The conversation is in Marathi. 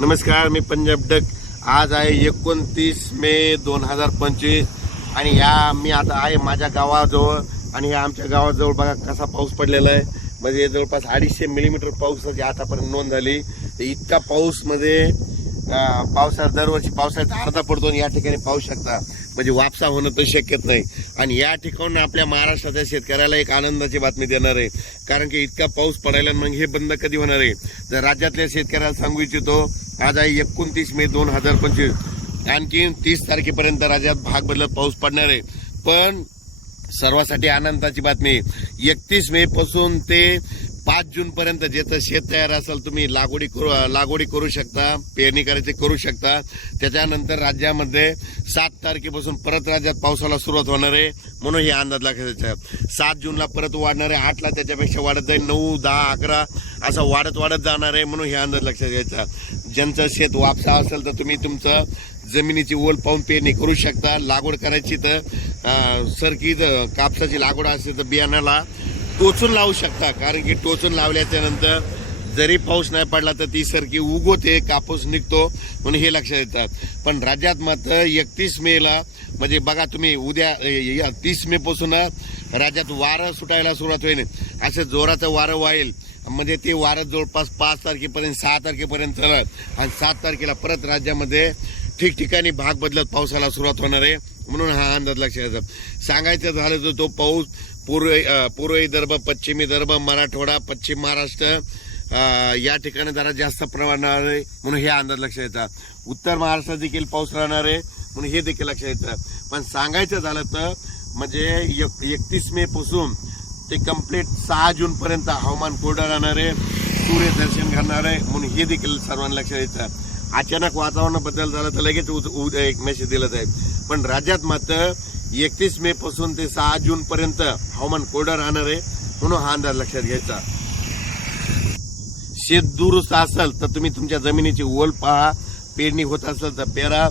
नमस्कार, मी पंजाब डक. आज आहे 29 मे 2025 आणि मी आता आहे माझ्या गावाजवळ आणि आमच्या गावाजवळ बघा कसा पाऊस पडलेला आहे. म्हणजे जवळपास 250 मिलीमीटर पावसाची आतापर्यंत नोंद झाली. तर इतका पाऊस मध्ये पावसाळ्यात दरवर्षी पावसाळ्यात अर्धा पडतो आणि या ठिकाणी पाहू शकता म्हणजे वापसा होणं तर शक्यच नाही. आणि या ठिकाणी आपल्या महाराष्ट्राच्या शेतकऱ्याला एक आनंदाची बातमी देणार आहे, कारण की इतका पाऊस पडायला मग हे बंद कधी होणार आहे. तर राज्यातल्या शेतकऱ्याला सांगू इच्छितो, आज आहे 29 मे 2025. आणखी 30 तारखेपर्यंत राज्यात भाग बदलत पाऊस पडणार आहे. पण सर्वांसाठी आनंदाची बातमी, 31 मे पासून ते 5 जून पर्यंत ज्याचं शेत तयार असेल तुम्ही लागवडी करू शकता, पेरणी करायची करू शकता. त्याच्यानंतर राज्यामध्ये 7 तारखेपासून परत राज्यात पावसाला सुरुवात होणार आहे. म्हणून हे अंदाज लक्षात 7 जूनला परत वाढणार आहे, 8ला त्याच्यापेक्षा वाढत जाईल, 9, 10, 11 असं वाढत जाणार आहे. म्हणून हे अंदाज लक्षात घ्यायचा. ज्यांचं शेत वापसा असेल तर तुम्ही तुमचं जमिनीची ओल पाहून पेरणी करू शकता. लागवड करायची तर सरकी कापसाची लागवड असेल तर बियाणाला टोचून लावू शकता, कारण की टोचून लावल्याच्या नंतर जरी पाऊस नाही पडला तर ती सरकी उगवते, कापूस निघतो. म्हणून हे लक्षात येतात. पण राज्यात मात्र 31 मेला म्हणजे बघा तुम्ही उद्या 30 मे पासून राज्यात वारं सुटायला सुरुवात होईल. असं जोराचं वारं वाईल म्हणजे ते वारं जवळपास 5 तारखेपर्यंत 6 तारखेपर्यंत चालणार आणि 7 तारखेला परत राज्यामध्ये ठिकठिकाणी भाग बदलत पावसाला सुरुवात होणार आहे. म्हणून हा अंदाज लक्षात येतात. सांगायचं झालं तर तो पाऊस पूर्व विदर्भ, पश्चिम विदर्भ, मराठवाडा, पश्चिम महाराष्ट्र या ठिकाणी जरा जास्त प्रमाणात आहे. म्हणून हे अंदाज लक्षात येतात. उत्तर महाराष्ट्रात देखील पाऊस राहणार आहे, म्हणून हे देखील लक्षात येतं. पण सांगायचं झालं तर म्हणजे 31 मे पासून ते कंप्लीट 6 जून पर्यंत हवामान कोरडं राहणार आहे, सूर्यदर्शन घडणार आहे. म्हणून हे देखील सर्वांना लक्षात येतं. अचानक वातावरण बदल झाला तर लगेच उद्या एक मेसेज दिला जाईल. पण राज्यात मात्र 31 मे पासून ते 6 जून पर्यंत हवामान कोरडं राहणार आहे. म्हणून हा अंदाज लक्षात घ्यायचा. शेत दुरुस्त असेल तर तुम्ही तुमच्या जमिनीची ओल पहा, पेरणी होत असेल तर पेरा.